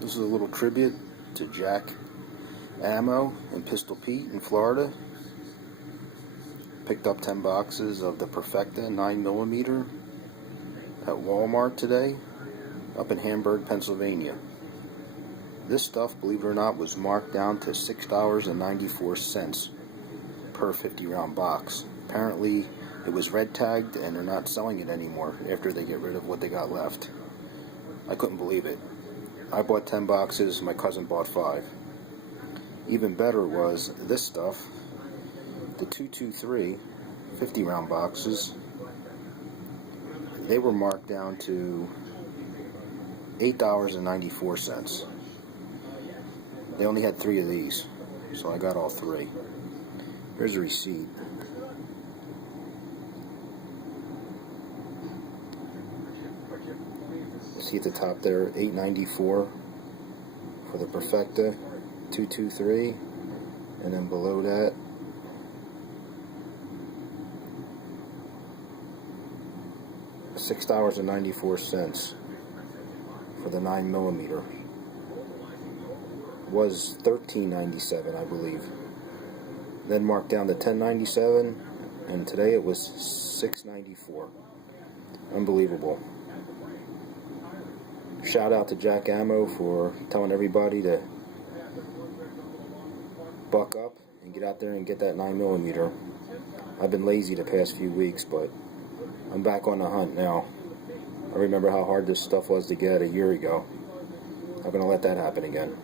This is a little tribute to Jack Ammo in Pistol Pete in Florida. Picked up 10 boxes of the Perfecta 9mm at Walmart today up in Hamburg, Pennsylvania. This stuff, believe it or not, was marked down to $6.94 per 50 round box. Apparently it was red tagged and they're not selling it anymore after they get rid of what they got left. I couldn't believe it. I bought 10 boxes, my cousin bought 5. Even better was this stuff, the 223 50 round boxes. They were marked down to $8.94. They only had 3 of these, so I got all 3. Here's a receipt. See at the top there, $8.94 for the Perfecta 223, and then below that $6.94 for the 9mm. Was $13.97, I believe. Then marked down to $10.97, and today it was $6.94. Unbelievable. Shout out to Jack Ammo for telling everybody to buck up and get out there and get that 9mm. I've been lazy the past few weeks, but I'm back on the hunt now. I remember how hard this stuff was to get a year ago. I'm going to let that happen again.